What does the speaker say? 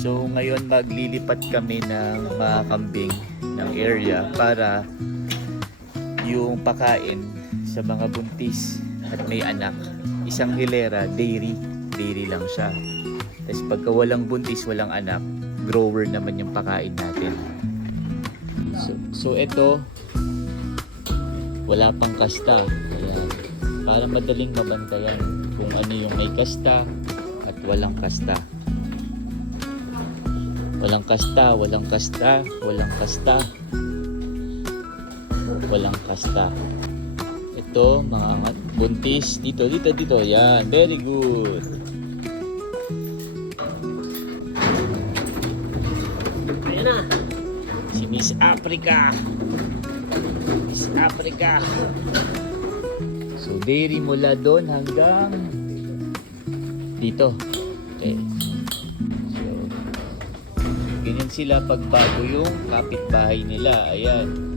So ngayon maglilipat kami ng mga kambing ng area para yung pakain sa mga buntis at may anak. Isang hilera, dairy lang siya. Tapos pagka walang buntis, walang anak, grower naman yung pakain natin. So ito, wala pang kasta. Ayan. Para madaling mabantayan kung ano yung may kasta at walang kasta. Walang kasta, walang kasta, walang kasta, walang kasta. Ito, mga buntis. Dito. Yan, very good. Ayan na. Si Miss Africa. Miss Africa. So, dairy mula doon hanggang dito. Okay. So, ganyan sila pag bago yung kapitbahay nila. Ayan.